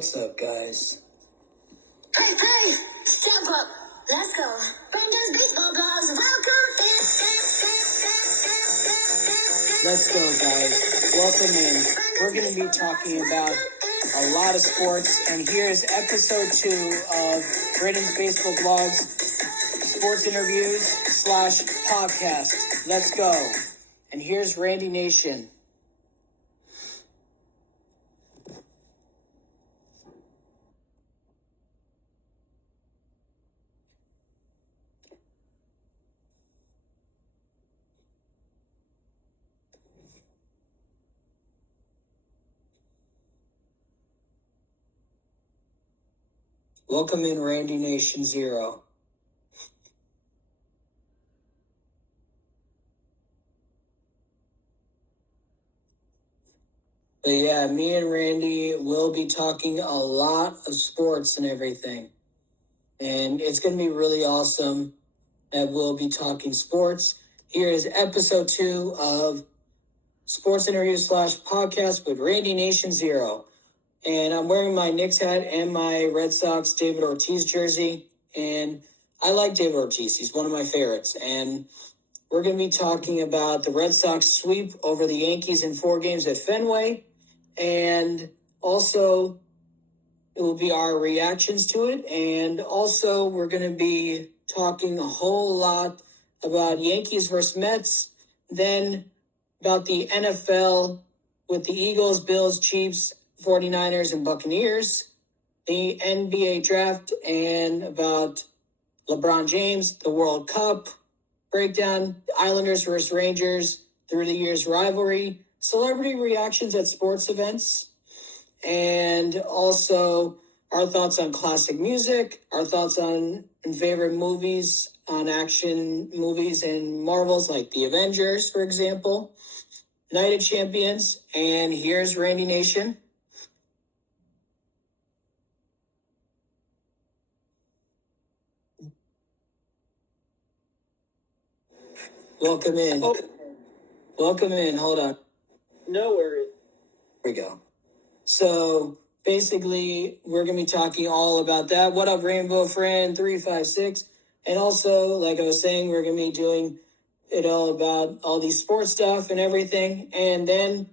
What's up, guys? Hey, step up. Let's go. Rangers baseball blogs. Welcome. Let's go, guys. Welcome in. We're going to be talking about a lot of sports, and here's episode 2 of Brandon's Baseball Blogs, sports interviews / podcast. Let's go. And here's Randy Nation. Welcome in Randynation0. But yeah, me and Randy will be talking a lot of sports and everything. And it's going to be really awesome that we'll be talking sports. Here is episode 2 of sports interviews / podcast with Randynation0. And I'm wearing my Knicks hat and my Red Sox David Ortiz jersey. And I like David Ortiz. He's one of my favorites. And we're going to be talking about the Red Sox sweep over the Yankees in 4 games at Fenway. And also, it will be our reactions to it. And also, we're going to be talking a whole lot about Yankees versus Mets. Then about the NFL with the Eagles, Bills, Chiefs, 49ers, and Buccaneers, the NBA draft, and about LeBron James, the World Cup, breakdown, Islanders versus Rangers, through the years rivalry, celebrity reactions at sports events, and also our thoughts on classic music, our thoughts on favorite movies, on action movies and Marvels like the Avengers, for example, Night of Champions, and here's Randy Nation. Welcome in. Welcome in. Hold on. No worries. Here we go. So basically, we're going to be talking all about that. What up, Rainbow Friend 356? And also, like I was saying, we're going to be doing it all about all these sports stuff and everything. And then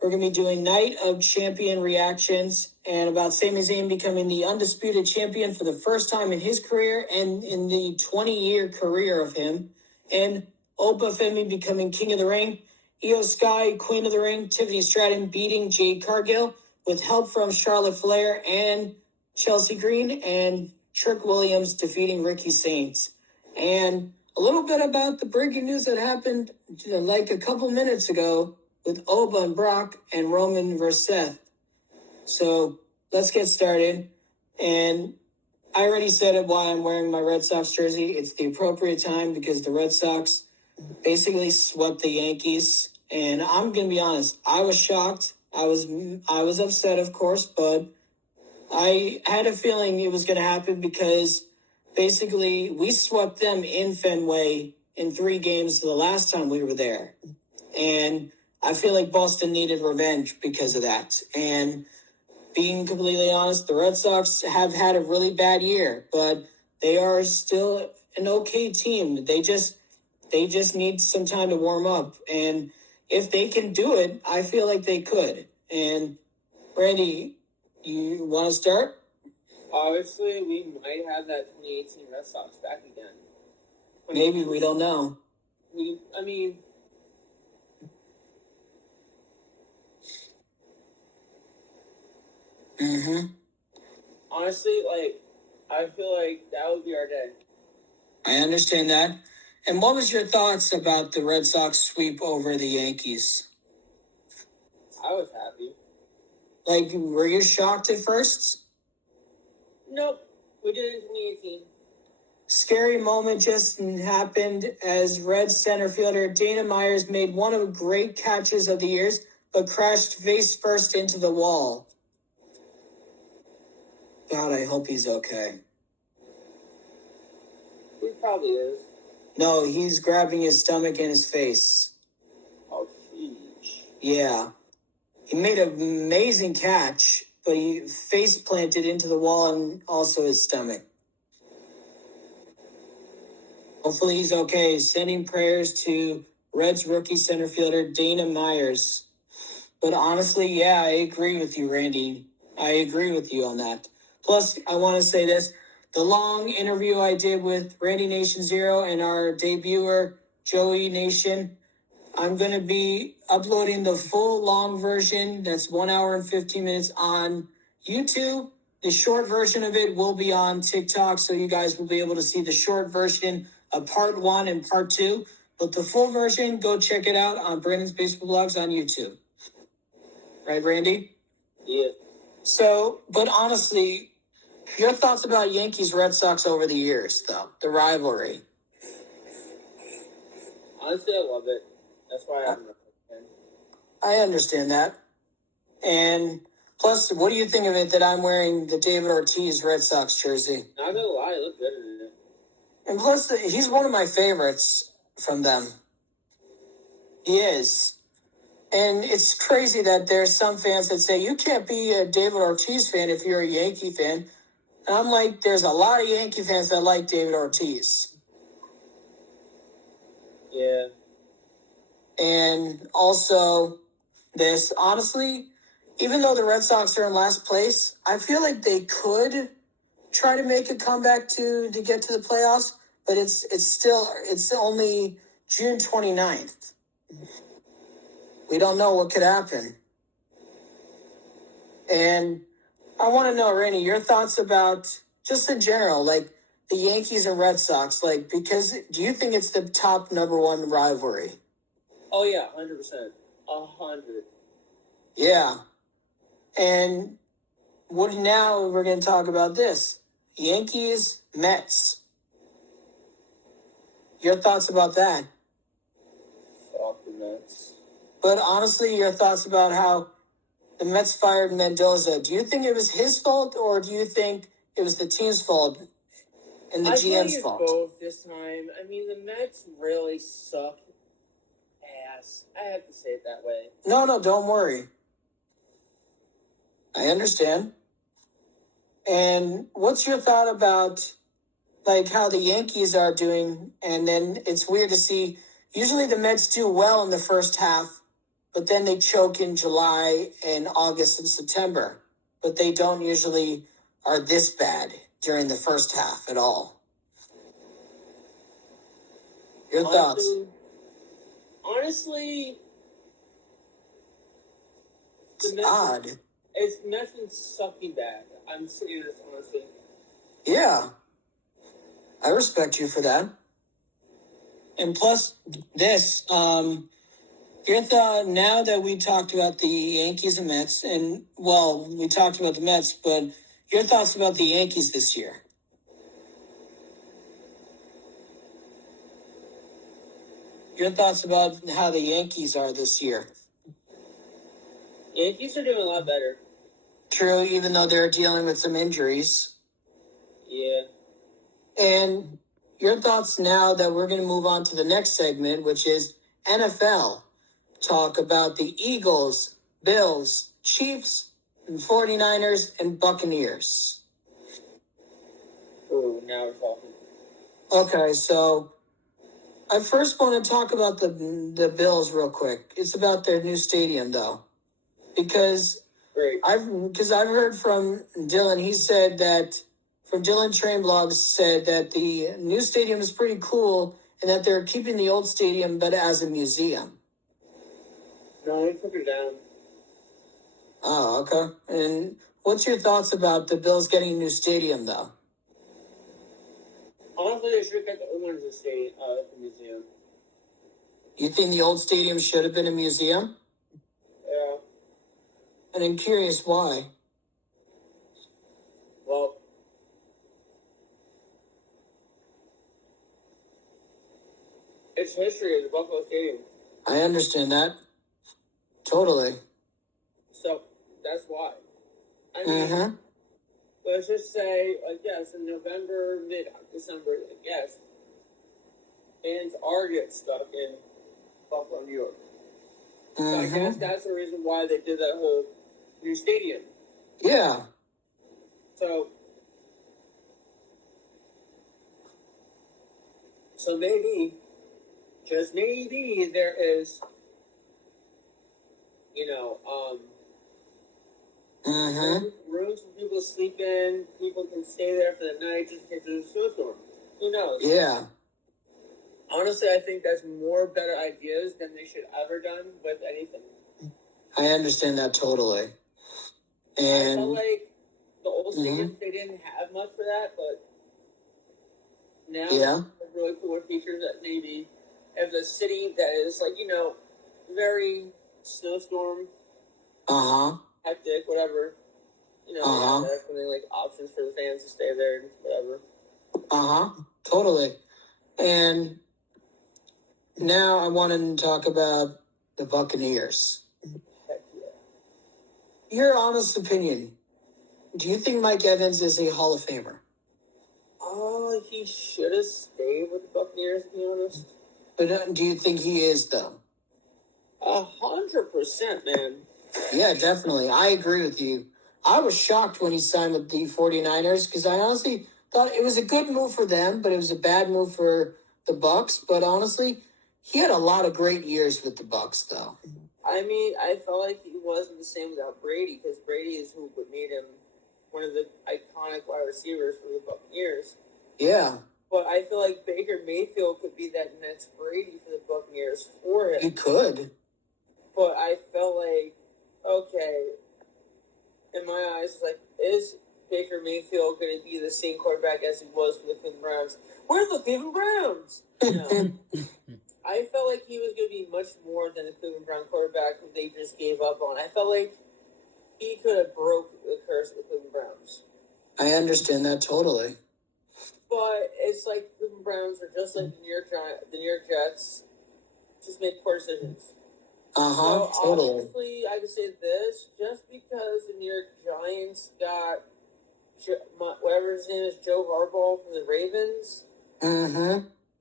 we're going to be doing Night of Champion reactions and about Sami Zayn becoming the Undisputed Champion for the first time in his career and in the 20-year career of him. And Oba Femi becoming King of the Ring. Io Sky, Queen of the Ring. Tiffany Stratton beating Jade Cargill with help from Charlotte Flair and Chelsea Green. And Trick Williams defeating Ricky Saints. And a little bit about the breaking news that happened like a couple minutes ago with Oba and Brock and Roman versus Seth. So let's get started. And I already said it why I'm wearing my Red Sox jersey. It's the appropriate time because the Red Sox basically swept the Yankees. And I'm going to be honest, I was shocked. I was upset, of course, but I had a feeling it was going to happen because basically we swept them in Fenway in 3 games the last time we were there. And I feel like Boston needed revenge because of that. And being completely honest, the Red Sox have had a really bad year, but they are still an okay team. They just need some time to warm up. And if they can do it, I feel like they could. And Randy, you want to start? Obviously, we might have that 2018 Red Sox back again. Maybe, we don't know. Honestly, I feel like that would be our day. I understand that. And what was your thoughts about the Red Sox sweep over the Yankees? I was happy. Were you shocked at first? Nope. We did it in 2018. Scary moment just happened as Red center fielder Dana Myers made one of the great catches of the years, but crashed face first into the wall. God, I hope he's okay. He probably is. No, he's grabbing his stomach and his face. Oh, sheesh. Yeah. He made an amazing catch, but he face planted into the wall and also his stomach. Hopefully he's okay. Sending prayers to Reds rookie center fielder Dana Myers. But honestly, yeah, I agree with you, Randy. I agree with you on that. Plus, I want to say this. The long interview I did with Randynation0 and our debuter, Joey Nation, I'm going to be uploading the full long version. That's 1 hour and 15 minutes on YouTube. The short version of it will be on TikTok, so you guys will be able to see the short version of part 1 and part 2. But the full version, go check it out on Brandon's Baseball Blogs on YouTube. Right, Randy? Yeah. So, but honestly, your thoughts about Yankees Red Sox over the years, though, the rivalry. Honestly, I love it. That's why I'm a fan. I understand that. And plus, what do you think of it that I'm wearing the David Ortiz Red Sox jersey? Not gonna lie, it looks good in it. And plus, he's one of my favorites from them. He is. And it's crazy that there's some fans that say, you can't be a David Ortiz fan if you're a Yankee fan. And I'm like, there's a lot of Yankee fans that like David Ortiz. Yeah. And also, this, honestly, even though the Red Sox are in last place, I feel like they could try to make a comeback to get to the playoffs, but it's only June 29th. We don't know what could happen. And I want to know, Randy, your thoughts about, just in general, like the Yankees and Red Sox, like, because do you think it's the top number one rivalry? Oh, yeah, 100%. 100. Yeah. And now we're going to talk about this. Yankees, Mets. Your thoughts about that? Fuck the Mets. But honestly, your thoughts about how the Mets fired Mendoza. Do you think it was his fault, or do you think it was the team's fault and the GM's fault? I think it's both this time. I mean, the Mets really suck ass. I have to say it that way. No, don't worry. I understand. And what's your thought about, like, how the Yankees are doing? And then it's weird to see, usually the Mets do well in the first half, but then they choke in July and August and September. But they don't usually are this bad during the first half at all. Your thoughts? Honestly, it's odd. It's nothing sucking bad. I'm saying this honestly. Yeah. I respect you for that. And plus this, your thought, now that we talked about the Yankees and Mets, and, well, we talked about the Mets, but your thoughts about the Yankees this year? Your thoughts about how the Yankees are this year? Yankees are doing a lot better. True, even though they're dealing with some injuries. Yeah. And your thoughts now that we're going to move on to the next segment, which is NFL. Talk about the Eagles, Bills, Chiefs, and 49ers, and Buccaneers. Oh, now we're talking. Okay, so I first want to talk about the Bills real quick. It's about their new stadium, though. Because I've heard from Dylan, he said that, from Dylan Train Blogs, said that the new stadium is pretty cool and that they're keeping the old stadium but as a museum. No, they took it down. Oh, okay. And what's your thoughts about the Bills getting a new stadium, though? Honestly, they should have kept the old one as a stadium, the museum. You think the old stadium should have been a museum? Yeah. And I'm curious why. Well, it's history of the Buffalo Stadium. I understand that. Totally. So, that's why. I mean, let's just say, yes, in November, mid-December, yes, fans are getting stuck in Buffalo, New York. So I guess that's the reason why they did that whole new stadium. Yeah. So maybe, just maybe, there is, rooms for people to sleep in. People can stay there for the night just in case there's a snowstorm. Who knows? Yeah. Honestly, I think that's more better ideas than they should ever done with anything. I understand that totally. And I felt like the old stadiums, they didn't have much for that, but now really cool features that maybe if the city that is like, very snowstorm, hectic, whatever, definitely like options for the fans to stay there and whatever. Totally. And now I wanted to talk about the Buccaneers. Heck yeah. Your honest opinion, do you think Mike Evans is a Hall of Famer? He should have stayed with the Buccaneers, to be honest. But do you think he is, though? 100%, man. Yeah, definitely. I agree with you. I was shocked when he signed with the 49ers because I honestly thought it was a good move for them, but it was a bad move for the Bucs. But honestly, he had a lot of great years with the Bucs, though. I mean, I felt like he wasn't the same without Brady because Brady is who made him one of the iconic wide receivers for the Buccaneers. Yeah. But I feel like Baker Mayfield could be that next Brady for the Buccaneers for him. He could. But I felt like, okay, in my eyes, like, is Baker Mayfield going to be the same quarterback as he was for the Cleveland Browns? We're the Cleveland Browns! I felt like he was going to be much more than the Cleveland Brown quarterback who they just gave up on. I felt like he could have broke the curse of the Cleveland Browns. I understand that totally. But it's like the Cleveland Browns are just like the New York Jets, just make poor decisions. So totally. honestly, I can say this, just because the New York Giants got whatever his name is, Joe Harbaugh from the Ravens,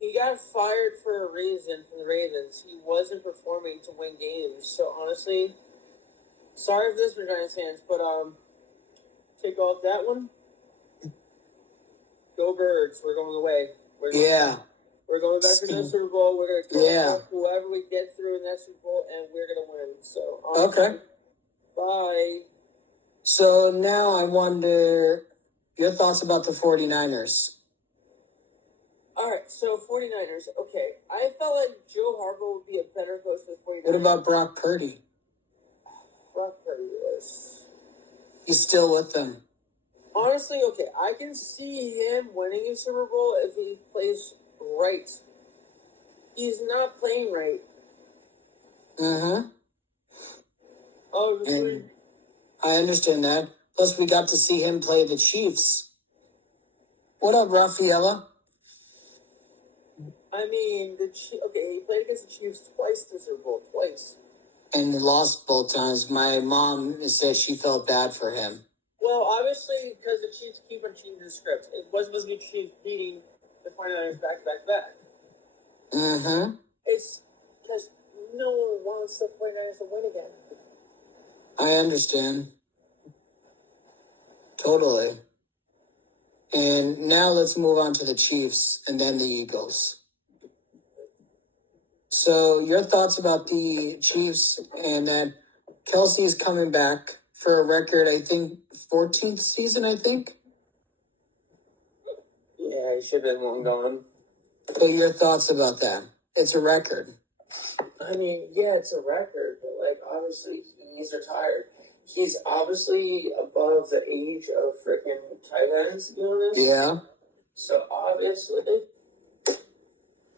he got fired for a reason from the Ravens. He wasn't performing to win games. So honestly, sorry for this for Giants fans, but take off that one. Go Birds, we're going away. We're going back to the Super Bowl. We're going to kill whoever we get through in that Super Bowl, and we're going to win. So, okay. Bye. So now I wonder your thoughts about the 49ers. All right, so 49ers. Okay, I felt like Joe Harbaugh would be a better coach for the 49ers. What about Brock Purdy? Brock Purdy is... He's still with them. Honestly, okay, I can see him winning a Super Bowl if he plays right. He's not playing right. And I understand that. Plus, we got to see him play the Chiefs. What up, Rafaela? I mean, he played against the Chiefs twice in the Super Bowl, twice. And lost both times. My mom said she felt bad for him. Well, obviously, because the Chiefs keep on changing the script. It wasn't supposed to be Chiefs beating the 49ers back. It's because no one wants the 49ers to win again. I understand. Totally. And now let's move on to the Chiefs and then the Eagles. So your thoughts about the Chiefs and that Kelsey's coming back for a record, I think, 14th season, I think? Yeah, he should have been long gone. So your thoughts about that? It's a record. I mean, yeah, it's a record, but, like, obviously he's retired. He's obviously above the age of freaking tight ends, to be honest. Yeah. So, obviously,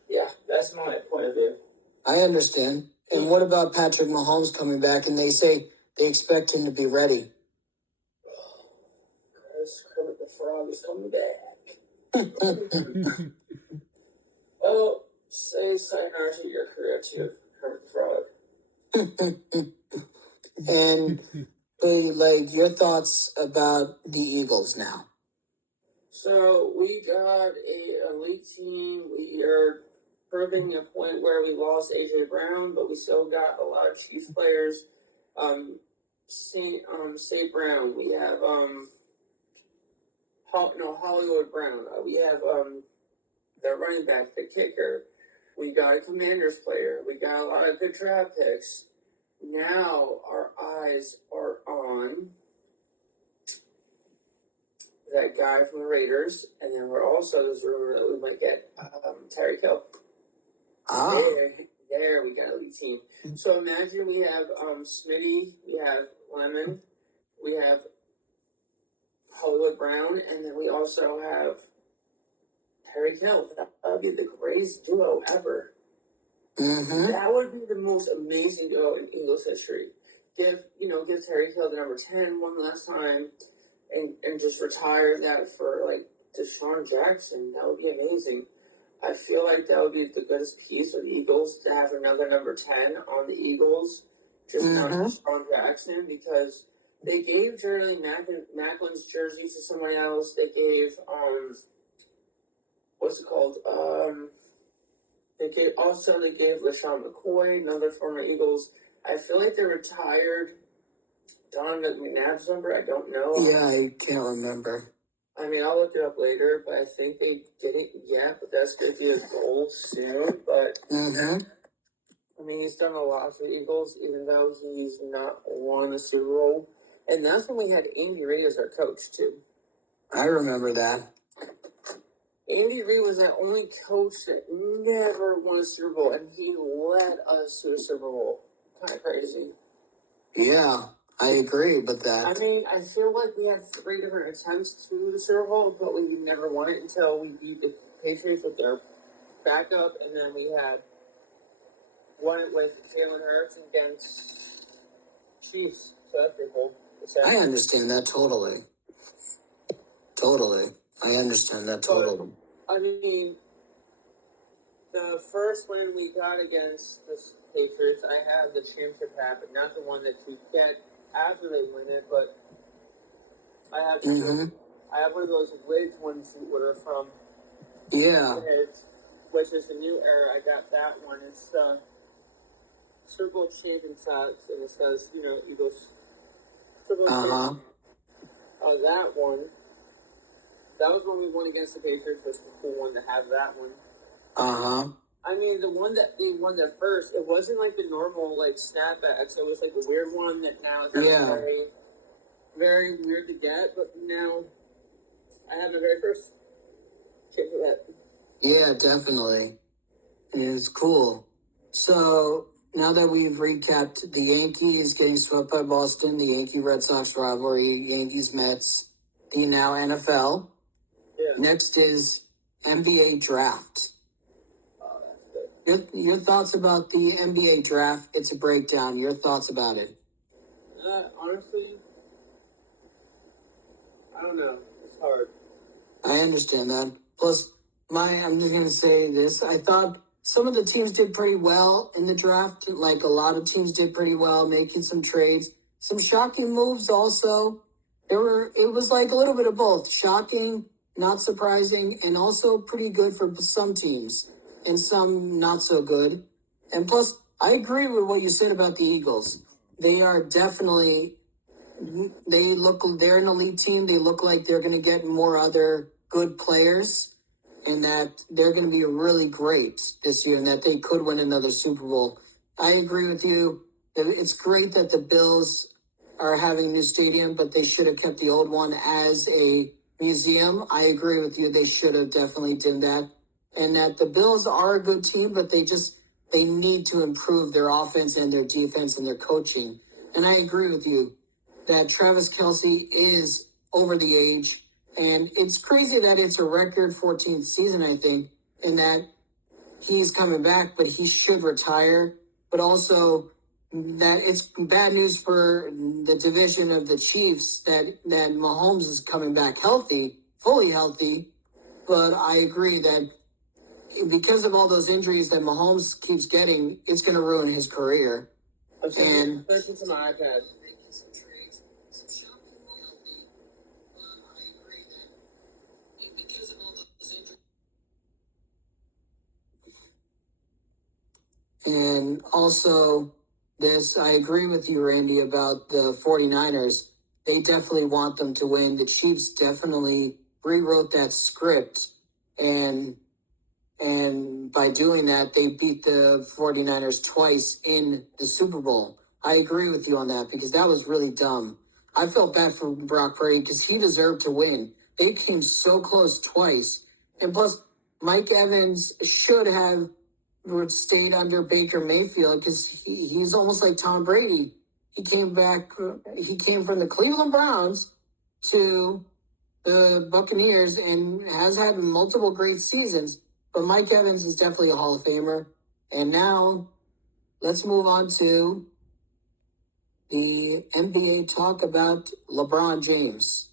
yeah, that's my point of view. I understand. And what about Patrick Mahomes coming back? And they say they expect him to be ready. Kermit the Frog is coming back. Oh, say sayonara to your career too, Kermit the Frog. And like your thoughts about the Eagles now. So we got a elite team. We are proving a point where we lost AJ Brown, but we still got a lot of Chiefs players. St. Brown. We have Hollywood Brown. We have the running back, the kicker. We got a Commanders player. We got a lot of good draft picks. Now our eyes are on that guy from the Raiders, and then we're also there's rumor that we might get Tyreek Hill. There we got a lead team. So imagine we have Smitty, we have Lemon, we have Hollywood Brown, and then we also have Tyreek Hill. That would be the greatest duo ever. Mm-hmm. That would be the most amazing duo in Eagles history. Give Tyreek Hill the number 10 one last time, and just retire that for like Deshaun Jackson. That would be amazing. I feel like that would be the goodest piece for the Eagles to have another number 10 on the Eagles, just not Deshaun Jackson, because they gave Jerry Macklin's jersey to somebody else. They gave what's it called? They gave LaShawn McCoy, another former Eagles. I feel like they retired Donovan McNabb's number. I don't know. Yeah, I can't remember. I mean, I'll look it up later, but I think they didn't yet, but that's going to be a goal soon. But, I mean, he's done a lot for the Eagles, even though he's not won the Super Bowl. And that's when we had Andy Reid as our coach, too. I remember that. Andy Reid was the only coach that never won a Super Bowl, and he led us to a Super Bowl. Kind of crazy. Yeah. I agree with that. I mean, I feel like we had 3 different attempts to the Super Bowl, but we never won it until we beat the Patriots with their backup, and then we had won it with Jalen Hurts against Chiefs. So that's pretty cool. I understand that totally. I understand that totally. But, I mean, the first win we got against the Patriots, I have the championship hat, but not the one that you get after they win it, but I have I have one of those Lids ones that were from which is the new era. I got that one. It's the Super Bowl champion socks, and it says, Eagles Super Bowl champion. That one. That was when we won against the Patriots. Was a cool one to have that one. I mean, the one that they won there first, it wasn't like the normal, snapbacks. It was like a weird one that now is very, very weird to get. But now, I have my very first kit for that. Yeah, definitely. It's cool. So, now that we've recapped the Yankees getting swept by Boston, the Yankee-Red Sox rivalry, Yankees-Mets, the now NFL. Yeah. Next is NBA draft. Your thoughts about the NBA draft? It's a breakdown. Your thoughts about it? Honestly, I don't know. It's hard. I understand that. Plus, I'm just going to say this. I thought some of the teams did pretty well in the draft. Like, a lot of teams did pretty well, making some trades. Some shocking moves also. It was like a little bit of both. Shocking, not surprising, and also pretty good for some teams. And some not so good. And plus, I agree with what you said about the Eagles. They are definitely, they're an elite team. They look like they're going to get more other good players and that they're going to be really great this year and that they could win another Super Bowl. I agree with you. It's great that the Bills are having a new stadium, but they should have kept the old one as a museum. I agree with you. They should have definitely done that. And that the Bills are a good team, but they need to improve their offense and their defense and their coaching. And I agree with you that Travis Kelce is over the age. And it's crazy that it's a record 14th season, I think, and that he's coming back, but he should retire. But also that it's bad news for the division of the Chiefs that Mahomes is coming back healthy, fully healthy. But I agree that because of all those injuries that Mahomes keeps getting, it's going to ruin his career. And searching for my iPad. And also this. I agree with you, Randy, about the 49ers. They definitely want them to win. The Chiefs definitely rewrote that script, and by doing that, they beat the 49ers twice in the Super Bowl. I agree with you on that because that was really dumb. I felt bad for Brock Purdy because he deserved to win. They came so close twice. And plus, Mike Evans should have stayed under Baker Mayfield because he's almost like Tom Brady. He came from the Cleveland Browns to the Buccaneers and has had multiple great seasons. But Mike Evans is definitely a Hall of Famer. And now, let's move on to the NBA talk about LeBron James.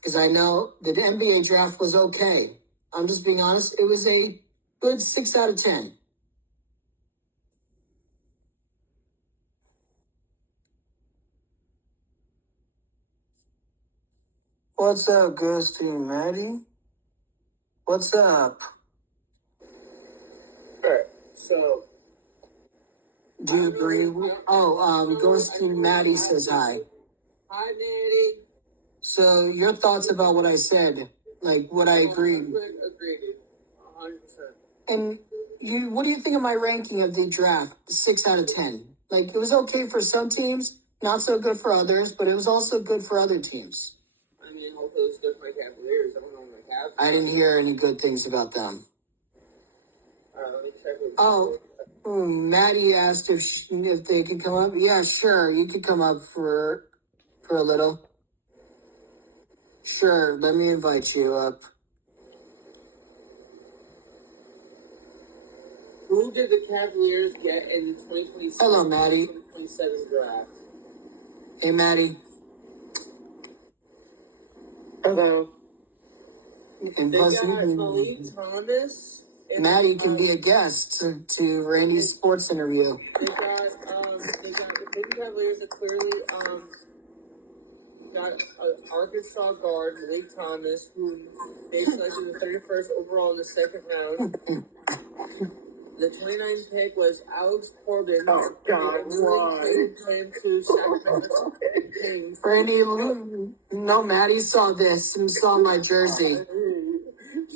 Because I know the NBA draft was okay. I'm just being honest. It was a good 6 out of 10. What's up, Ghosty Maddie? What's up? Alright, so... Do you agree? Ghosty Maddie says hi. Hi, Maddie. So, your thoughts about what I said, like what I agreed. Agreed. 100%. And what do you think of my ranking of the draft? 6 out of 10. Like, it was okay for some teams, not so good for others, but it was also good for other teams. I mean, hopefully it's good for my Cavaliers. I don't know my Cavs. I didn't hear any good things about them. Let me check. Maddie asked if they could come up. Yeah, sure, you could come up for a little. Sure, let me invite you up. Who did the Cavaliers get in the 2027 Hello, Maddie. 2027 draft? Hey, Maddie. Hello. And They plus, got Malik Thomas. Maddie can be a guest to Randy's sports interview. They got the Cleveland Cavaliers that clearly got Arkansas guard Malik Thomas, who they selected the 31st overall in the second round. The 29th pick was Alex Corbin. Oh, God, why? Him to Sacramento Kings. Randy, no, Maddie saw this and saw my jersey.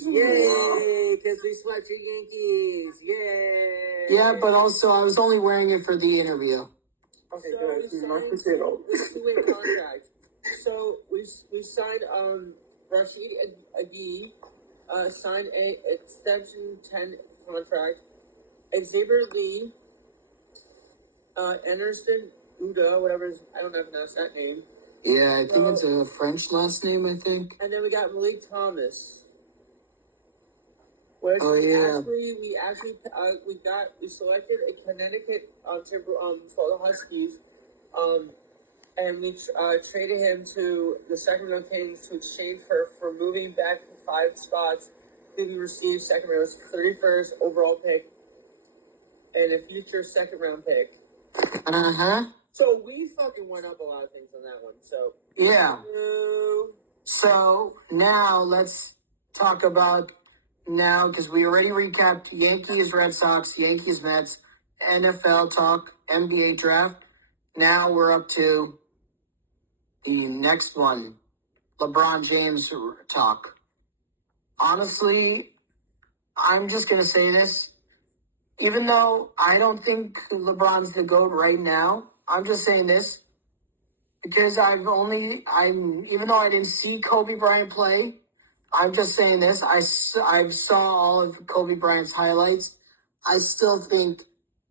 Yay! Because we swept your Yankees. Yay! Yeah, but also I was only wearing it for the interview. Okay, So good. we Mark the signed table. a two-way contract. So we signed Rashid Agi signed a extension 10 contract. Xavier Lee, Anderson Uda, whatever, I don't know how to pronounce that name. Yeah, I think it's a French last name, I think. And then we got Malik Thomas. We selected a Connecticut for the Huskies, and we traded him to the Sacramento Kings to exchange for moving back 5 spots. Then we received Sacramento's 31st overall pick and a future second round pick. So we fucking went up a lot of things on that one. So yeah. So now let's talk about because we already recapped Yankees, Red Sox, Yankees, Mets, NFL talk, NBA draft. Now we're up to the next one, LeBron James talk. Honestly, I'm just going to say this. Even though I don't think LeBron's the GOAT right now, I'm just saying this because even though I didn't see Kobe Bryant play, I'm just saying this. I saw all of Kobe Bryant's highlights. I still think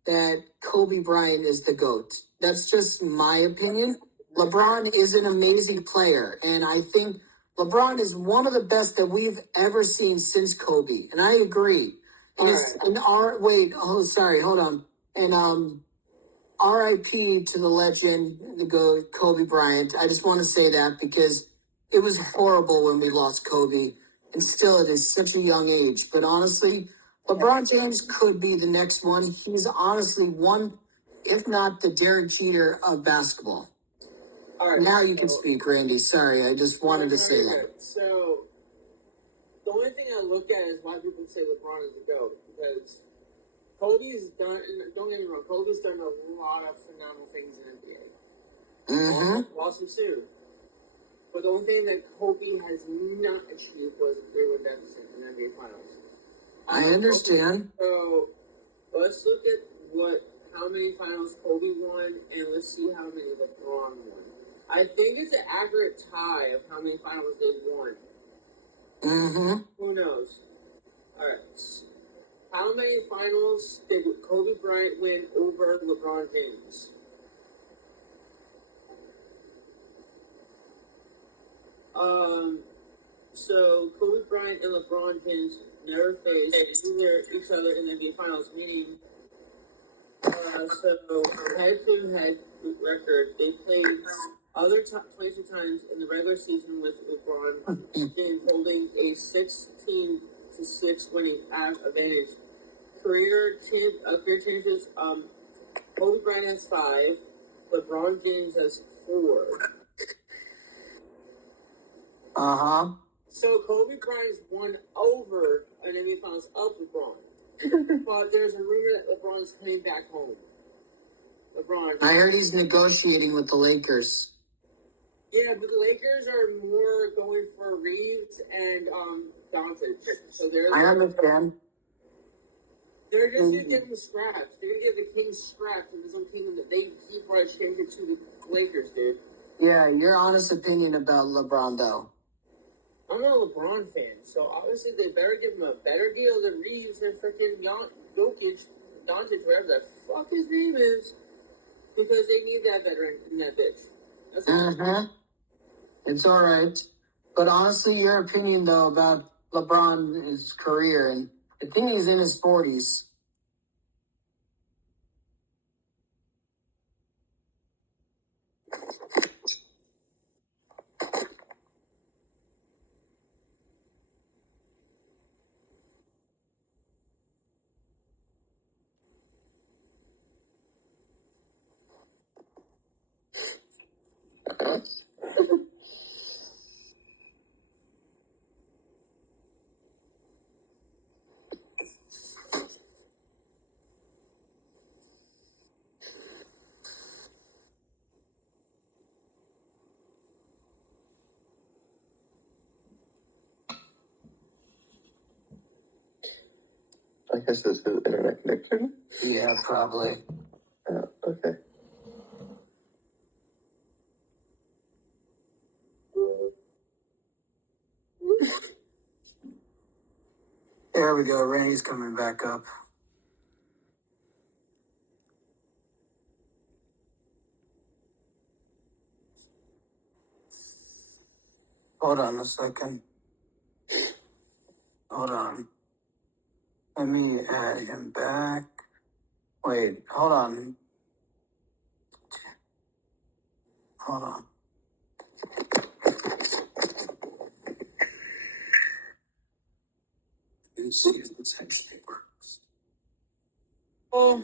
that Kobe Bryant is the GOAT. That's just my opinion. LeBron is an amazing player, and I think LeBron is one of the best that we've ever seen since Kobe, and I agree. And hold on. And R.I.P. to the legend, the GOAT, Kobe Bryant. I just want to say that because it was horrible when we lost Kobe, and still it is such a young age. But honestly, LeBron James could be the next one. He's honestly one, if not the Derek Jeter of basketball. All right, now you can speak, Randy. Sorry, I just wanted to say that. So, the only thing I look at is why people say LeBron is the GOAT, because Kobe's done, and don't get me wrong, Kobe's done a lot of phenomenal things in NBA. Lost him soon. But the only thing that Kobe has not achieved was a 3-1 deficit in the NBA Finals. I understand. So let's look at how many finals Kobe won, and let's see how many LeBron won. I think it's an accurate tie of how many finals they've won. Who knows? All right. How many finals did Kobe Bryant win over LeBron James? So Kobe Bryant and LeBron James never faced each other in the NBA Finals, meaning so head-to-head record, they played 22 times in the regular season with LeBron James holding a 16-6 winning advantage. Career championships, Kobe Bryant has 5, LeBron James has 4. So Kobe Bryant's won over an NBA Finals of LeBron. But there's a rumor that LeBron's coming back home. I heard he's negotiating with the Lakers. Yeah, but the Lakers are more going for Reeves and Doncic. So I understand. They're just gonna give them scraps. They're gonna give the Kings scraps in his own kingdom that they brought a championship to the Lakers, dude. Yeah, your honest opinion about LeBron, though. I'm not a LeBron fan, so obviously they better give him a better deal than Reeves and freaking Jokic, Doncic, whatever the fuck his name is, because they need that veteran in that bitch. That's all. It's all right. But honestly, your opinion, though, about LeBron's career, and I think he's in his 40s. I guess this is internet connection. Yeah, probably. Oh, okay. There we go. Randy's coming back up. Hold on a second. Hold on. Let me add him back. Wait, hold on. Hold on. Let's see if this actually works. Oh,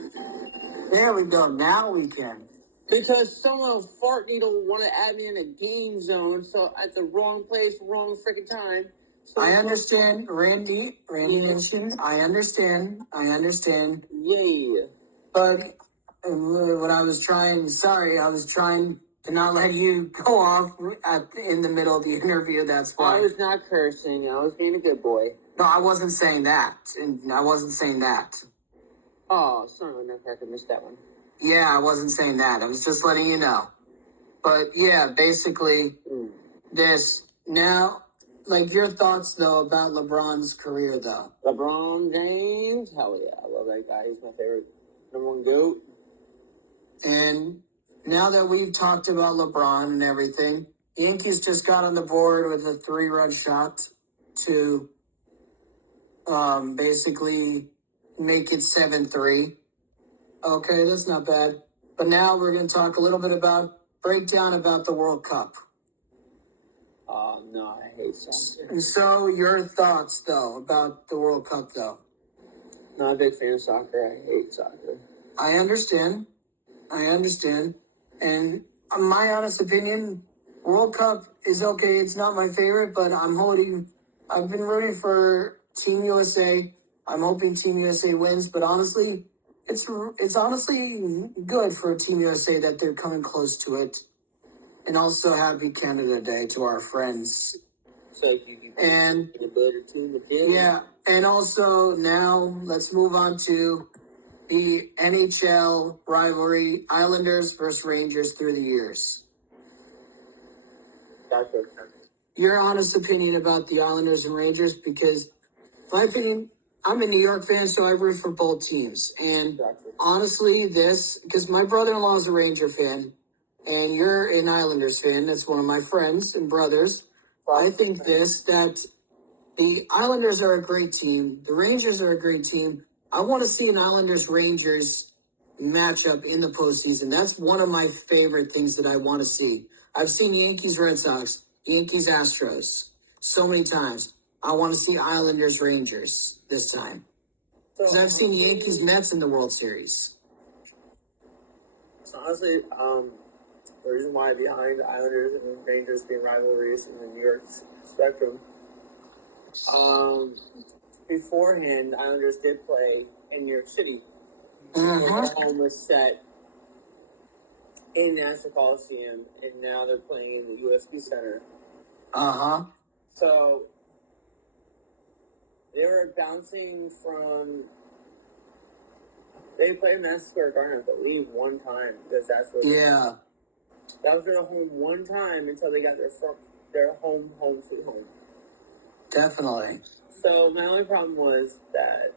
There we go. Now we can. because someone fart needle want to add me in a game zone, so at the wrong place, wrong freaking time. So I understand, Randynation. I understand. Yay. But what I was trying to not let you go off in the middle of the interview. That's why. I was not cursing. I was being a good boy. No, I wasn't saying that. Oh, sorry, I missed that one. Yeah, I wasn't saying that. I was just letting you know. But yeah, basically, this now. Like, your thoughts, though, about LeBron's career, though. LeBron James? Hell yeah. I love that guy. He's my favorite number one GOAT. And now that we've talked about LeBron and everything, the Yankees just got on the board with a 3-run shot to basically make it 7-3. Okay, that's not bad. But now we're going to talk a little bit breakdown about the World Cup. Oh, no, I hate soccer. So, your thoughts, though, about the World Cup, though? Not a big fan of soccer. I hate soccer. I understand. And my honest opinion, World Cup is okay. It's not my favorite, but I've been rooting for Team USA I'm hoping Team USA wins, but honestly, it's honestly good for Team USA that they're coming close to it. And also, happy Canada Day to our friends. So you and a better team again. Yeah, and also now let's move on to the NHL rivalry, Islanders versus Rangers through the years. Gotcha. Your honest opinion about the Islanders and Rangers, because my opinion, I'm a New York fan, so I root for both teams. And honestly, because my brother-in-law is a Ranger fan, and you're an Islanders fan, that's one of my friends and brothers. I think that the Islanders are a great team. The Rangers are a great team. I want to see an Islanders-Rangers matchup in the postseason. That's one of my favorite things that I want to see. I've seen Yankees-Red Sox, Yankees-Astros so many times. I want to see Islanders-Rangers this time. Because I've seen Yankees-Mets in the World Series. So honestly, the reason why behind the Islanders and Rangers being rivalries in the New York spectrum, beforehand, the Islanders did play in New York City. Their home was set in National Coliseum, and now they're playing in the USB Center. So they were bouncing from. They played Madison Square Garden, I believe, one time because that's what. Yeah. That was their home one time until they got their home sweet home. Definitely. So my only problem was that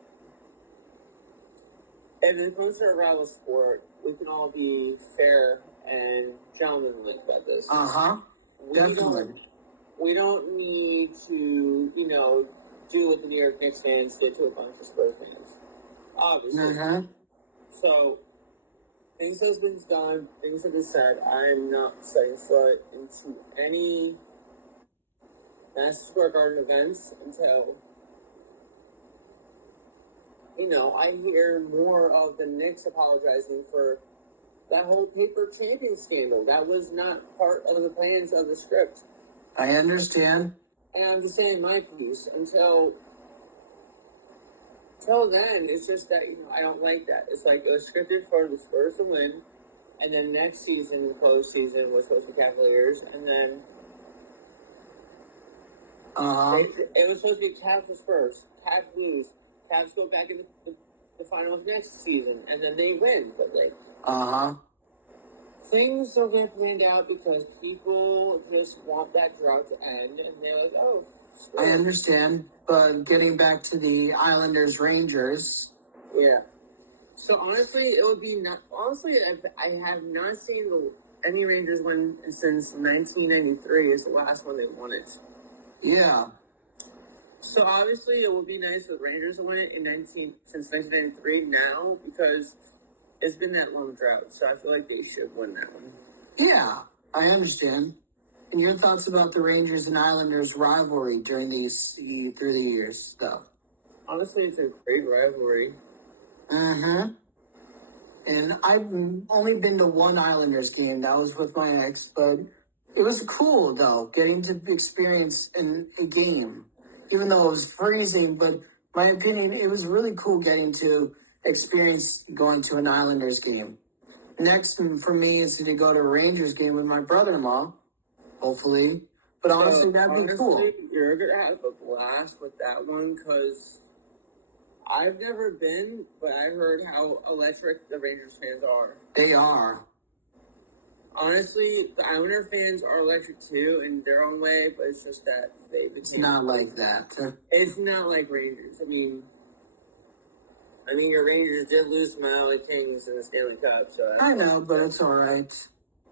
if it comes to a rival sport, we can all be fair and gentlemanly about this. Definitely. We don't need to, do what the New York Knicks fans did to a bunch of Spurs fans. Obviously. So things have been done, things have been said. I'm not setting foot into any Madison Square Garden events until, I hear more of the Knicks apologizing for that whole paper champion scandal. That was not part of the plans of the script. I understand. And I'm just saying my piece until then, it's just that, I don't like that. It's like it was scripted for the Spurs to win, and then next season, the postseason, was supposed to be Cavaliers, and then it was supposed to be Cavs and Spurs. Cavs lose. Cavs go back in the finals next season, and then they win. But, things don't get planned out because people just want that drought to end, and they're like, oh, Spurs. I understand, but getting back to the Islanders-Rangers. Yeah. So, honestly, it would be not... Honestly, I have not seen any Rangers win since 1993 is the last one they won it. Yeah. So, obviously, it would be nice for the Rangers to win it since 1993 now because it's been that long drought. So, I feel like they should win that one. Yeah, I understand. And your thoughts about the Rangers and Islanders rivalry through the years, though? Honestly, it's a great rivalry. And I've only been to one Islanders game. That was with my ex, but it was cool, though, getting to experience a game. Even though it was freezing, but my opinion, it was really cool getting to experience going to an Islanders game. Next for me is to go to a Rangers game with my brother-in-law, hopefully. But honestly, that'd be cool. You're going to have a blast with that one because I've never been, but I heard how electric the Rangers fans are. They are. Honestly, the Islander fans are electric too in their own way, but it's just that they became... It's not like that. It's not like Rangers. I mean, your Rangers did lose to my LA Kings in the Stanley Cup, so... I know, but it's all right.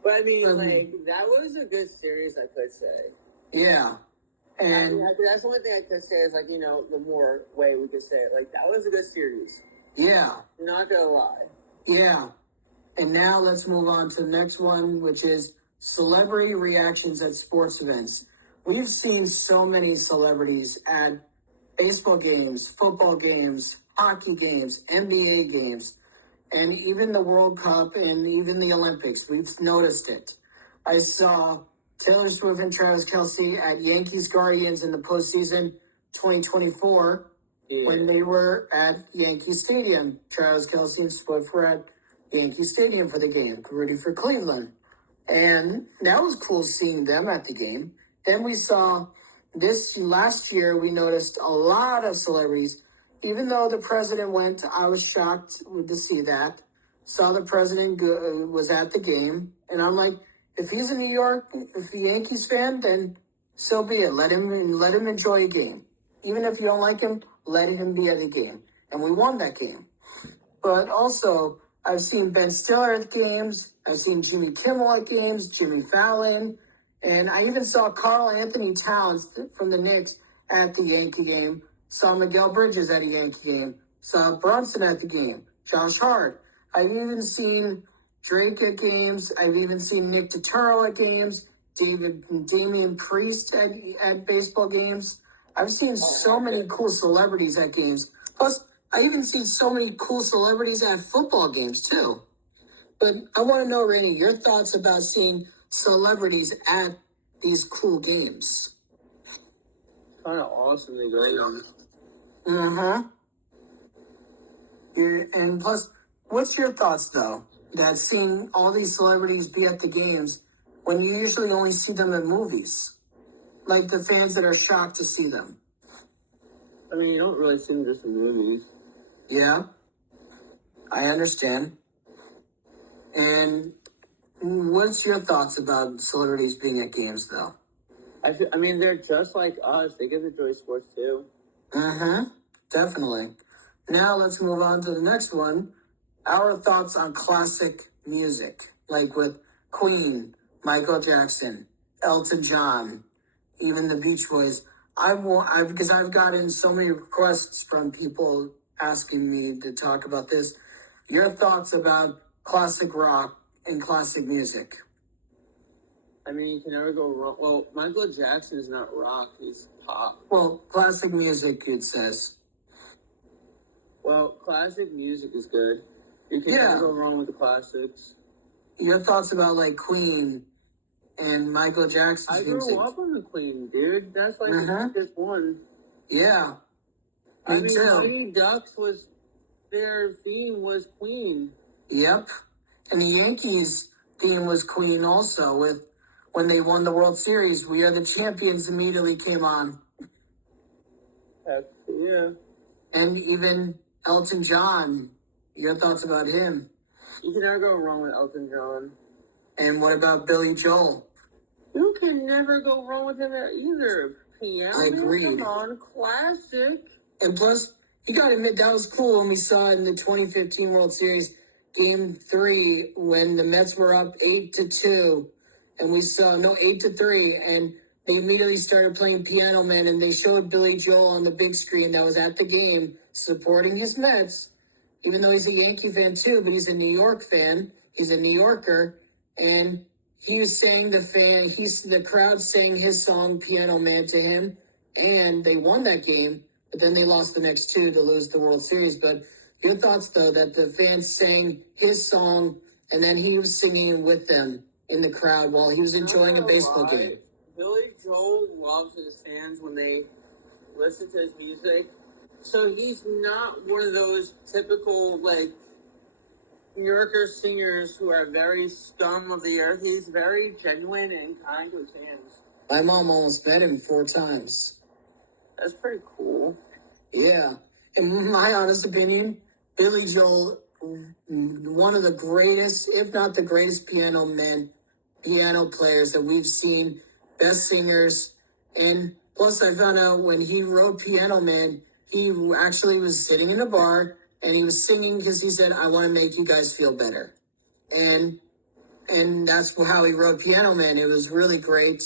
But, that was a good series, I could say. Yeah. And... that's the only thing I could say is, the more way we could say it. That was a good series. Yeah. Not gonna lie. Yeah. And now let's move on to the next one, which is celebrity reactions at sports events. We've seen so many celebrities at baseball games, football games, hockey games, NBA games, and even the World Cup and even the Olympics. We've noticed it. I saw Taylor Swift and Travis Kelce at Yankees Guardians in the postseason 2024. when they were at Yankee Stadium. Travis Kelce and Swift were at Yankee Stadium for the game, rooting for Cleveland. And that was cool seeing them at the game. Then we saw last year, we noticed a lot of celebrities. Even though the president went, I was shocked to see that. Saw the president was at the game. And I'm like, if he's a Yankees fan, then so be it. Let him enjoy a game. Even if you don't like him, let him be at the game. And we won that game. But also, I've seen Ben Stiller at games. I've seen Jimmy Kimmel at games, Jimmy Fallon. And I even saw Karl Anthony Towns from the Knicks at the Yankee game. Saw Miguel Bridges at a Yankee game. Saw Brunson at the game. Josh Hart. I've even seen Drake at games. I've even seen Nick Turturro at games. Damian Priest at baseball games. I've seen so many cool celebrities at games. Plus, I even seen so many cool celebrities at football games, too. But I want to know, Randy, your thoughts about seeing celebrities at these cool games. Kind of awesome to go. Uh-huh. And plus, what's your thoughts, though, that seeing all these celebrities be at the games when you usually only see them in movies? Like the fans that are shocked to see them. I mean, you don't really see them just in movies. Yeah, I understand. And what's your thoughts about celebrities being at games, though? I mean, they're just like us. They get to enjoy sports, too. Uh-huh, definitely. Now let's move on to the next one. Our thoughts on classic music, like with Queen, Michael Jackson, Elton John, even the Beach Boys. Because I've gotten so many requests from people asking me to talk about this. Your thoughts about classic rock and classic music? I mean, you can never go wrong. Well, Michael Jackson is not rock; he's pop. Well, classic music, it says. Well, classic music is good. You can never go wrong with the classics. Your thoughts about like Queen and Michael Jackson's music? I grew up on the Queen, dude. That's like the biggest one. Yeah. I mean, Mighty Ducks was their theme was Queen. Yep. And the Yankees theme was Queen also with when they won the World Series. We Are the Champions immediately came on. Yeah. And even Elton John. Your thoughts about him? You can never go wrong with Elton John. And what about Billy Joel? You can never go wrong with him either. Piano, I agree. Come on, classic. And plus, you got to admit, that was cool when we saw in the 2015 World Series, Game 3, when the Mets were up 8-2, and we saw, 8-3, and they immediately started playing Piano Man, and they showed Billy Joel on the big screen that was at the game, supporting his Mets, even though he's a Yankee fan too, but he's a New York fan. He's a New Yorker, and he was saying the crowd sang his song Piano Man to him, and they won that game, but then they lost the next two to lose the World Series. But your thoughts, though, that the fans sang his song, and then he was singing with them in the crowd while he was enjoying a baseball game. Billy Joel loves his fans when they listen to his music. So he's not one of those typical, like, New Yorker singers who are very scum of the earth. He's very genuine and kind to his fans. My mom almost met him 4 times. That's pretty cool. Yeah. In my honest opinion, Billy Joel, one of the greatest, if not the greatest piano players that we've seen, best singers. And plus I found out when he wrote Piano Man, he actually was sitting in a bar and he was singing because he said, I want to make you guys feel better. And that's how he wrote Piano Man. It was really great.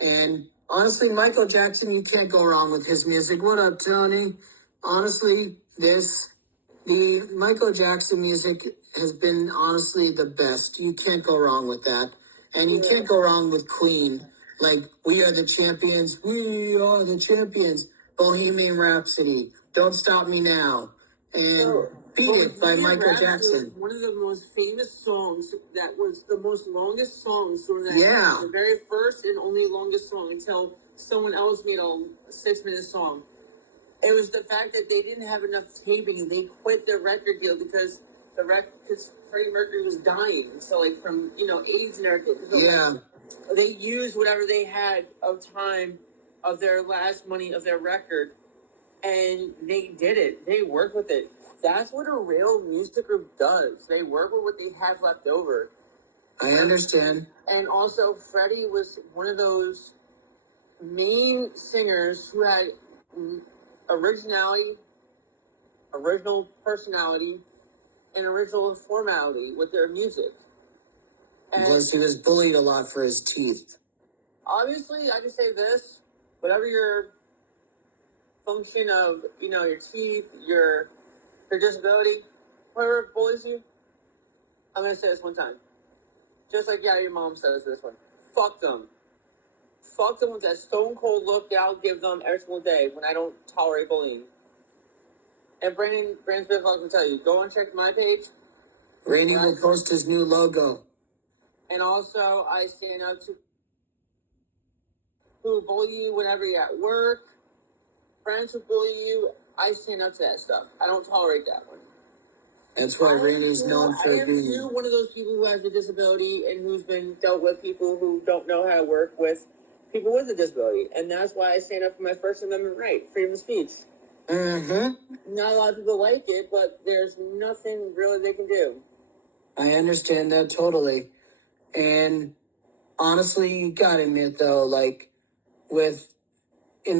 And honestly, Michael Jackson, you can't go wrong with his music. What up, Tony? Honestly, the Michael Jackson music has been honestly the best. You can't go wrong with that. And you can't go wrong with Queen. Like, We Are the Champions. We are the champions. Bohemian Rhapsody. Don't Stop Me Now. And Beat It by Michael Jackson. One of the most famous songs that was the most longest song. Yeah. The very first and only longest song until someone else made a 6-minute song. It was the fact that they didn't have enough taping. They quit their record deal because Freddie Mercury was dying. So like from AIDS and everything. So Yeah. They used whatever they had of time of their last money of their record, and they did it. They worked with it. That's what a real music group does. They work with what they have left over. I understand. And also, Freddie was one of those main singers who had originality, original personality, and original formality with their music. And plus, he was bullied a lot for his teeth. Obviously, I can say this: whatever your function of, your teeth, your disability, whoever bullies you, I'm gonna say this one time, just like your mom says this one. Fuck them. Fuck them with that stone cold look that I'll give them every single day when I don't tolerate bullying. And Brandon Smith, I can tell you, go and check my page. Randy will post his new logo. And also, I stand up to who bully you whenever you're at work, friends who bully you. I stand up to that stuff. I don't tolerate that one. That's why Randy's known for being. I am one of those people who has a disability and who's been dealt with people who don't know how to work with people with a disability. And that's why I stand up for my First Amendment right, freedom of speech. Mm-hmm. Not a lot of people like it, but there's nothing really they can do. I understand that totally. And honestly, you gotta admit though,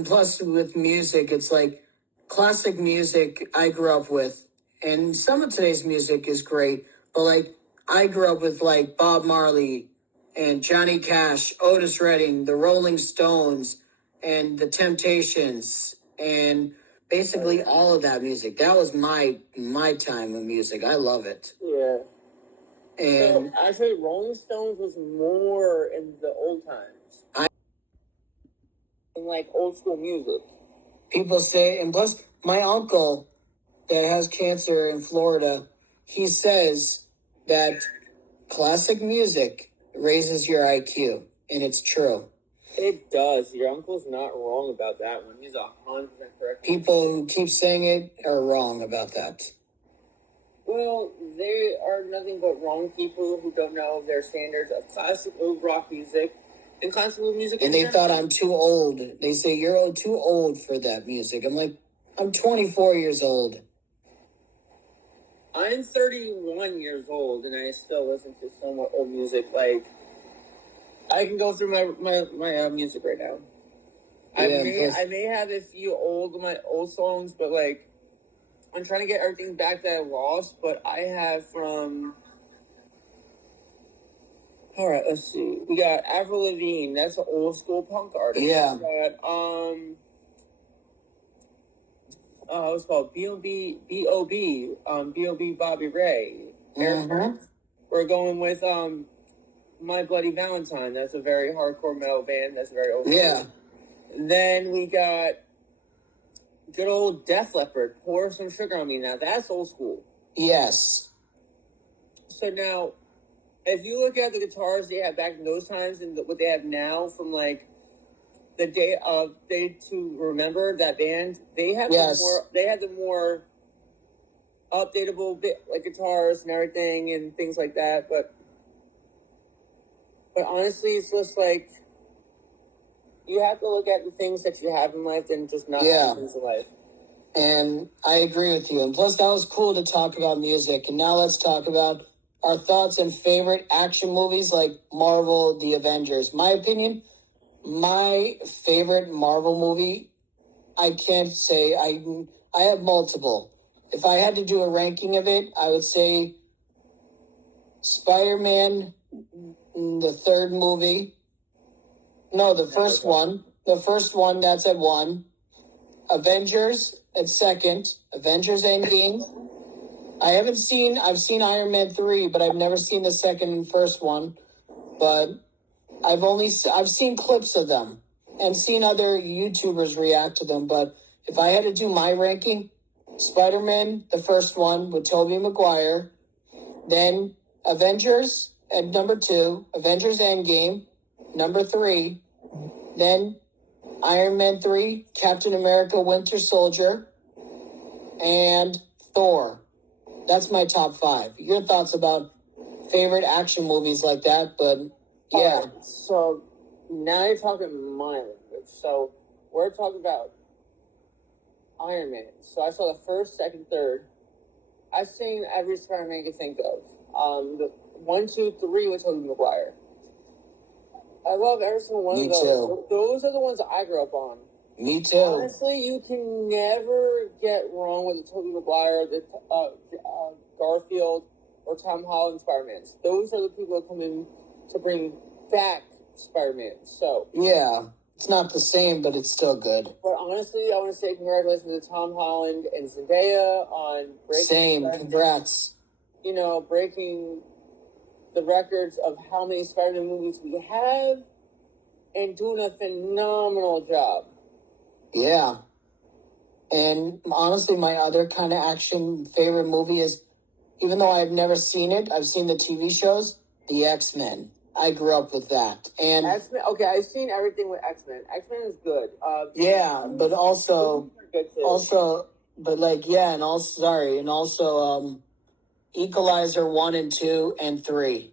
plus with music, it's like classic music I grew up with, and some of today's music is great, but I grew up with Bob Marley and Johnny Cash, Otis Redding, the Rolling Stones, and the Temptations, and basically all of that music. That was my time of music. I love it. Yeah. And so actually, Rolling Stones was more in the old times. In old school music. People say, and plus my uncle that has cancer in Florida, he says that classic music raises your IQ, and it's true. It does. Your uncle's not wrong about that one. He's 100% correct. People who keep saying it are wrong about that. Well, they are nothing but wrong people who don't know their standards of classical rock music and classical music. And they thought I'm too old. They say, you're too old for that music. I'm like, I'm 24 years old. I'm 31 years old, and I still listen to somewhat old music. I can go through my music right now. Yeah, I may have a few my old songs, but I'm trying to get everything back that I lost. But I have from. All right, let's see. We got Avril Lavigne. That's an old school punk artist. Yeah. We got what's called B.O.B. B.O.B. Bobby Ray. Mm-hmm. We're going with My Bloody Valentine. That's a very hardcore metal band. That's very old. Yeah. Then we got good old Def Leppard. Pour Some Sugar on Me. Now that's old school. Yes. So now, if you look at the guitars they had back in those times and what they have now from the day of Day to Remember, that band, they had the more updatable guitars and everything and things like that. But honestly, it's just you have to look at the things that you have in life and just not have things in life. And I agree with you. And plus, that was cool to talk about music. And now let's talk about our thoughts and favorite action movies like Marvel, The Avengers. My opinion, my favorite Marvel movie, I can't say. I have multiple. If I had to do a ranking of it, I would say Spider-Man, the third movie. No, the first one. The first one, that's at 1. Avengers at 2nd. Avengers Endgame. I've seen Iron Man 3, but I've never seen the second and first one. But I've seen clips of them and seen other YouTubers react to them. But if I had to do my ranking, Spider-Man, the first one with Tobey Maguire, then Avengers at number 2, Avengers Endgame, number 3, then Iron Man 3, Captain America Winter Soldier, and Thor. That's my top 5. Your thoughts about favorite action movies like that, but yeah. Right, so now you're talking my language. So we're talking about Iron Man. So I saw the first, second, third. I've seen every Spider-Man you can think of. The 1, 2, 3 with Tobey Maguire. I love every single one Me of those. too. Those are the ones that I grew up on. Me too. Honestly, you can never get wrong with the Tobey Maguire, the Garfield, or Tom Holland Spider-Mans. Those are the people that come in to bring back Spider-Man. So yeah, it's not the same, but it's still good. But honestly, I want to say congratulations to Tom Holland and Zendaya on breaking. Same, congrats. You know, breaking the records of how many Spider-Man movies we have, and doing a phenomenal job. Yeah. And honestly, my other kind of action favorite movie is, even though I've never seen it, I've seen the TV shows, the X-Men. I grew up with that. And X-Men, okay, I've seen everything with X-Men. X-Men is good. Yeah, but also, Equalizer 1 and 2 and 3.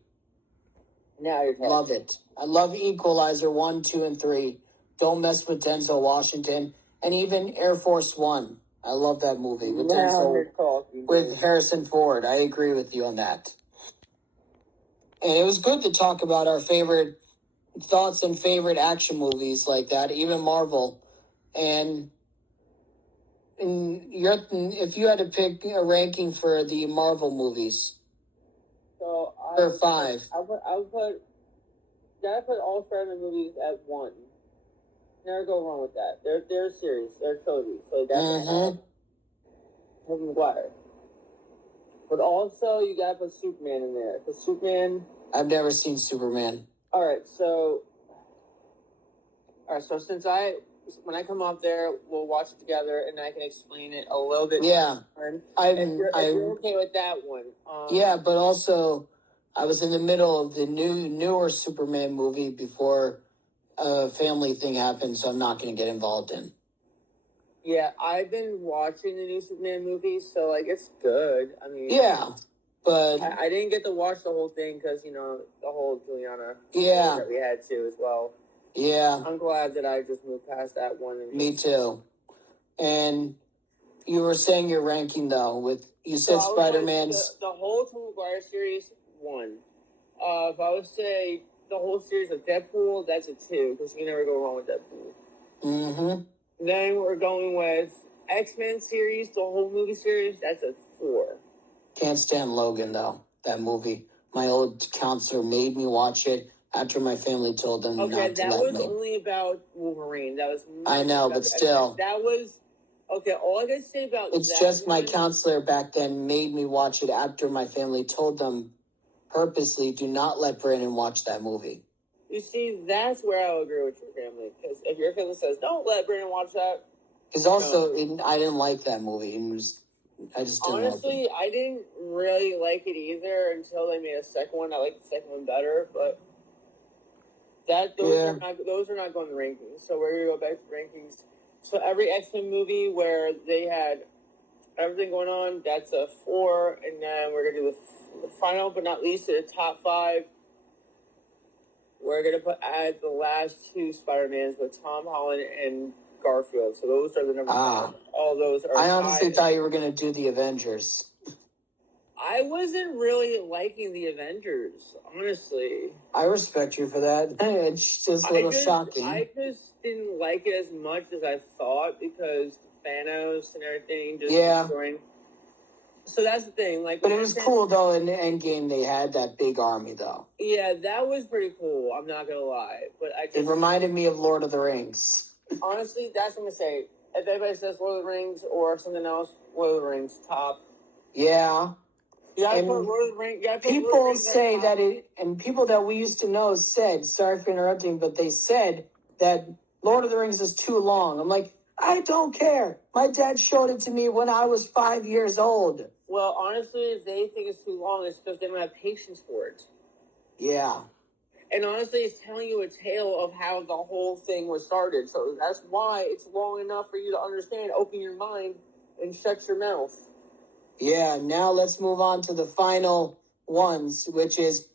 Now you're talking. Love it. I love Equalizer 1, 2, and 3. Don't mess with Denzel Washington. And even Air Force One. I love that movie with with Harrison Ford. I agree with you on that. And it was good to talk about our favorite thoughts and favorite action movies like that, even Marvel. And if you had to pick a ranking for the Marvel movies, so or 5, I would put all Spider-Man movies at 1. Never go wrong with that. They're a series. They're a trilogy. So that's Tobey Maguire. But also, you gotta put Superman in there. Because Superman... I've never seen Superman. Alright, so since when I come up there, we'll watch it together, and I can explain it a little bit. Yeah. If you're okay with that one. Yeah, but also, I was in the middle of the newer Superman movie before a family thing happened, so I'm not going to get involved in. Yeah, I've been watching the new Superman movie, so, it's good. I mean... Yeah, but... I didn't get to watch the whole thing because, the whole Juliana... Yeah. ...that we had to as well. Yeah. I'm glad that I just moved past that one. Me too. And you were saying your ranking, though, you said Spider-Man's... The whole Tobey Maguire series, 1. If I would say the whole series of Deadpool, that's a 2, because you can never go wrong with Deadpool. Mm-hmm. Then we're going with X-Men series, the whole movie series, that's a 4. Can't stand Logan, though, that movie. My old counselor made me watch it after my family told them not to let me. Okay, that was only about Wolverine. That was... I know, but still. That was... Okay, all I gotta say about it's just my counselor back then made me watch it after my family told them purposely, do not let Brandon watch that movie. You see, that's where I agree with your family. Because if your family says, don't let Brandon watch that. Because also, I didn't like that movie. I just didn't honestly, like it. I didn't really like it either until they made a second one. I liked the second one better, but those are not going to rankings. So we're going to go back to rankings. So every X-Men movie where they had everything going on, that's a 4. And then we're going to do the final but not least, the top 5. We're going to add the last 2 Spider-Mans with Tom Holland and Garfield. So those are the number 5. All those are... I honestly thought you were going to do the Avengers. I wasn't really liking the Avengers, honestly. I respect you for that. It's just a little shocking. I just didn't like it as much as I thought because Thanos and everything just destroying. So that's the thing. But it was cool, though, in the Endgame they had that big army, though. Yeah, that was pretty cool. I'm not going to lie. But it reminded me of Lord of the Rings. Honestly, that's what I'm going to say. If anybody says Lord of the Rings or something else, Lord of the Rings, top. Yeah. You gotta put Lord of the Rings. People say that and people that we used to know said, sorry for interrupting, but they said that Lord of the Rings is too long. I'm like, I don't care. My dad showed it to me when I was 5 years old. Well, honestly, if they think it's too long, it's because they don't have patience for it. Yeah. And honestly, it's telling you a tale of how the whole thing was started. So that's why it's long enough for you to understand. Open your mind and shut your mouth. Yeah, now let's move on to the final ones, which is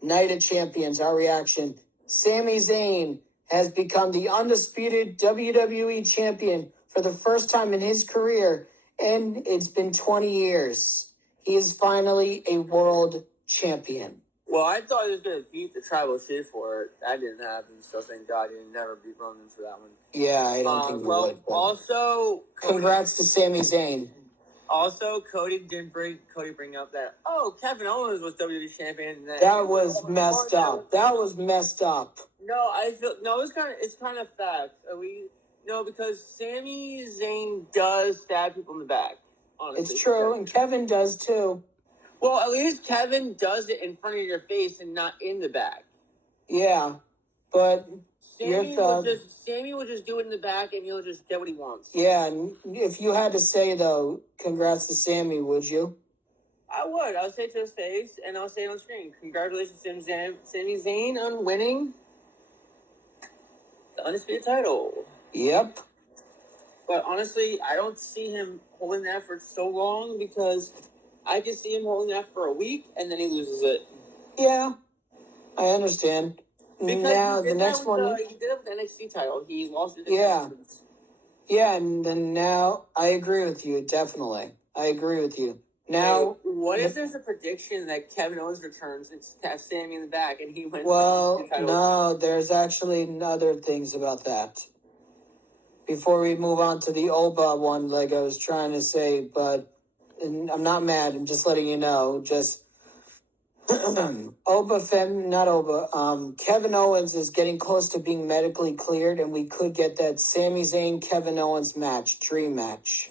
Night of Champions, our reaction. Sami Zayn has become the undisputed WWE champion for the first time in his career, and it's been 20 years. He is finally a world champion. Well, I thought he was going to beat the Tribal Chief for it. That didn't happen, so thank God he never beat Roman for that one. Yeah, I don't think he would. But Also, congrats to Sami Zayn. Also, Cody bring up that, Kevin Owens was WWE champion. That was messed up. That was messed up. No, it's kind of fact. Because Sami Zayn does stab people in the back. Honestly, it's true, and Kevin does too. Well, at least Kevin does it in front of your face and not in the back. Yeah, but Sami will just do it in the back, and he'll just get what he wants. Yeah, and if you had to say, though, congrats to Sami, would you? I would. I'll say it to his face, and I'll say it on screen. Congratulations, Sami Zayn, on winning the Undisputed title. Yep. But honestly, I don't see him holding that for so long, because I can see him holding that for a week, and then he loses it. Yeah, I understand. Because now the next one, he did it with the NXT title. He lost it. Yeah, and then now I agree with you. Definitely, I agree with you. Now, what if there's a prediction that Kevin Owens returns and have Sami in the back, and he wins? Well, no, there's actually other things about that. Before we move on to the Oba one, like I was trying to say, but I'm not mad. I'm just letting you know. Just. Kevin Owens is getting close to being medically cleared, and we could get that Sami Zayn Kevin Owens match, dream match.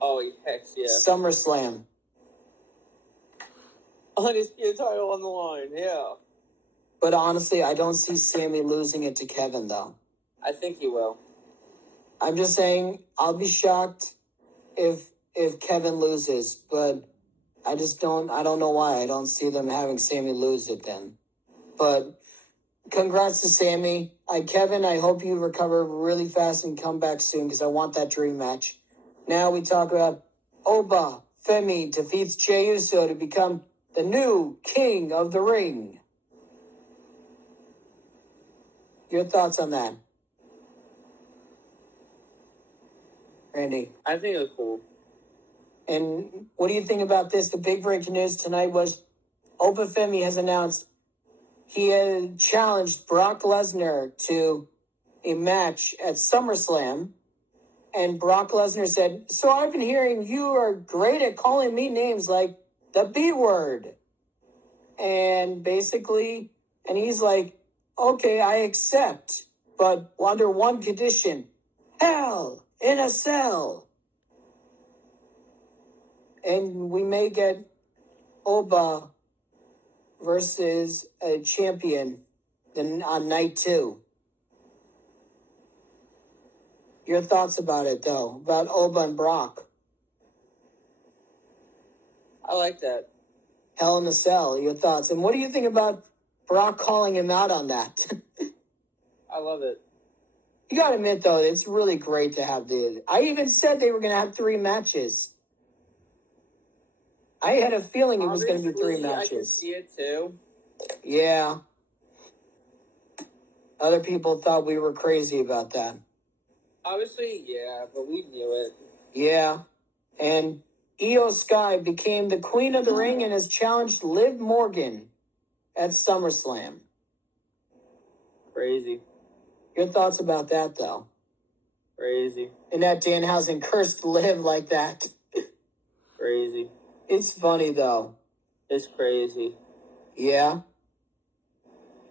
Oh, yes, yeah. SummerSlam. Undisputed title on the line, yeah. But honestly, I don't see Sami losing it to Kevin, though. I think he will. I'm just saying, I'll be shocked if Kevin loses, but I don't know why. I don't see them having Sami lose it then. But congrats to Sami. Kevin, I hope you recover really fast and come back soon, because I want that dream match. Now we talk about Oba Femi defeats Jey Uso to become the new king of the ring. Your thoughts on that? Randy? I think it was cool. And what do you think about this? The big breaking news tonight was Oba Femi has announced he had challenged Brock Lesnar to a match at SummerSlam. And Brock Lesnar said, so I've been hearing you are great at calling me names like the B word. And basically, and he's like, okay, I accept, but under one condition, hell in a cell. And we may get Oba versus a champion on night 2. Your thoughts about it, though, about Oba and Brock? I like that. Hell in a Cell, your thoughts. And what do you think about Brock calling him out on that? I love it. You got to admit, though, it's really great to have I even said they were going to have 3 matches. I had a feeling it was going to be 3 matches. I can see it, too. Yeah. Other people thought we were crazy about that. Obviously, yeah, but we knew it. Yeah. And Io Sky became the queen of the ring and has challenged Liv Morgan at SummerSlam. Crazy. Your thoughts about that, though? Crazy. And that Danhausen cursed Liv like that. Crazy. It's funny, though. It's crazy. Yeah.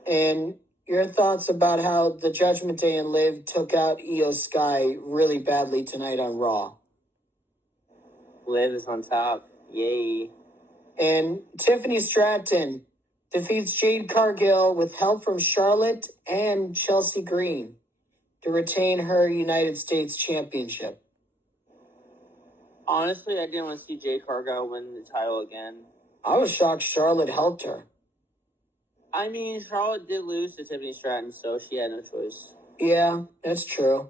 And your thoughts about how the Judgment Day and Liv took out Io Sky really badly tonight on Raw. Liv is on top. Yay. And Tiffany Stratton defeats Jade Cargill with help from Charlotte and Chelsea Green to retain her United States Championship. Honestly, I didn't want to see Jade Cargill win the title again. I was shocked Charlotte helped her. I mean, Charlotte did lose to Tiffany Stratton, so she had no choice. Yeah, that's true.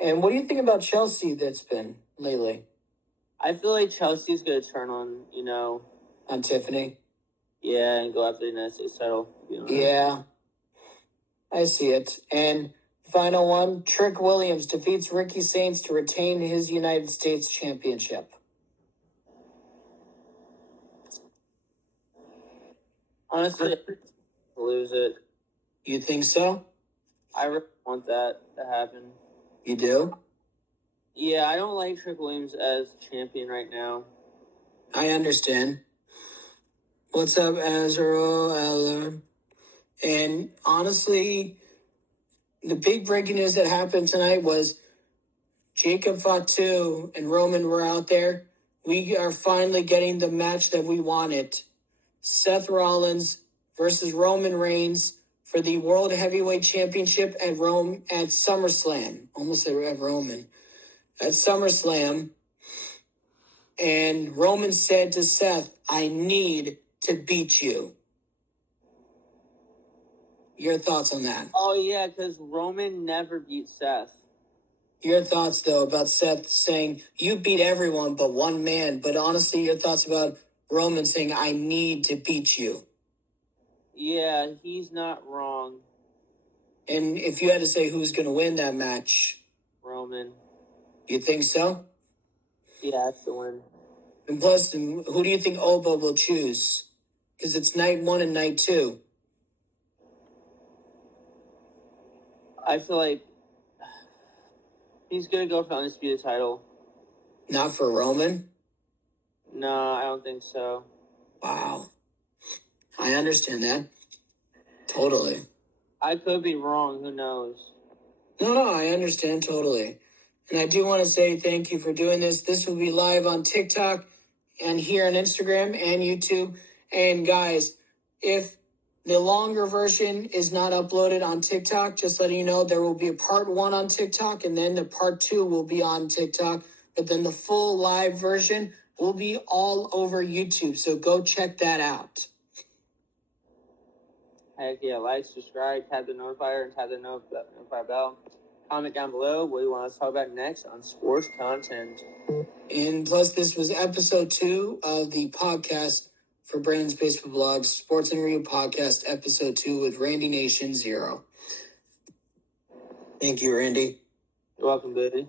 And what do you think about Chelsea that's been lately? I feel like Chelsea's going to turn on, On Tiffany? Yeah, and go after the United States title. Yeah, I see it. And final one, Trick Williams defeats Ricky Saints to retain his United States Championship. Honestly, lose it. You think so? I really want that to happen. You do? Yeah, I don't like Trick Williams as champion right now. I understand. What's up, Azrael Eller? And honestly, the big breaking news that happened tonight was Jacob Fatu and Roman were out there. We are finally getting the match that we wanted. Seth Rollins versus Roman Reigns for the World Heavyweight Championship at SummerSlam. Almost said at Roman. At SummerSlam. And Roman said to Seth, I need to beat you. Your thoughts on that? Oh, yeah, because Roman never beat Seth. Your thoughts, though, about Seth saying, you beat everyone but one man. But honestly, your thoughts about Roman saying, I need to beat you. Yeah, he's not wrong. And if you had to say who's going to win that match? Roman. You think so? Yeah, that's the win. And plus, who do you think Oba will choose? Because it's night 1 and night 2. I feel like he's going to go for the Undisputed title. Not for Roman? No, I don't think so. Wow. I understand that. Totally. I could be wrong. Who knows? No, I understand totally. And I do want to say thank you for doing this. This will be live on TikTok and here on Instagram and YouTube. And guys, if the longer version is not uploaded on TikTok, just letting you know, there will be a part 1 on TikTok and then the part 2 will be on TikTok. But then the full live version will be all over YouTube. So go check that out. Heck yeah, like, subscribe, tap the notifier, and tap the notifier bell. Comment down below what you want us to talk about next on sports content. And plus, this was episode 2 of the podcast for Brandon's Baseball Blog, Sports and Review Podcast, episode 2 with Randynation0. Thank you, Randy. You're welcome, buddy.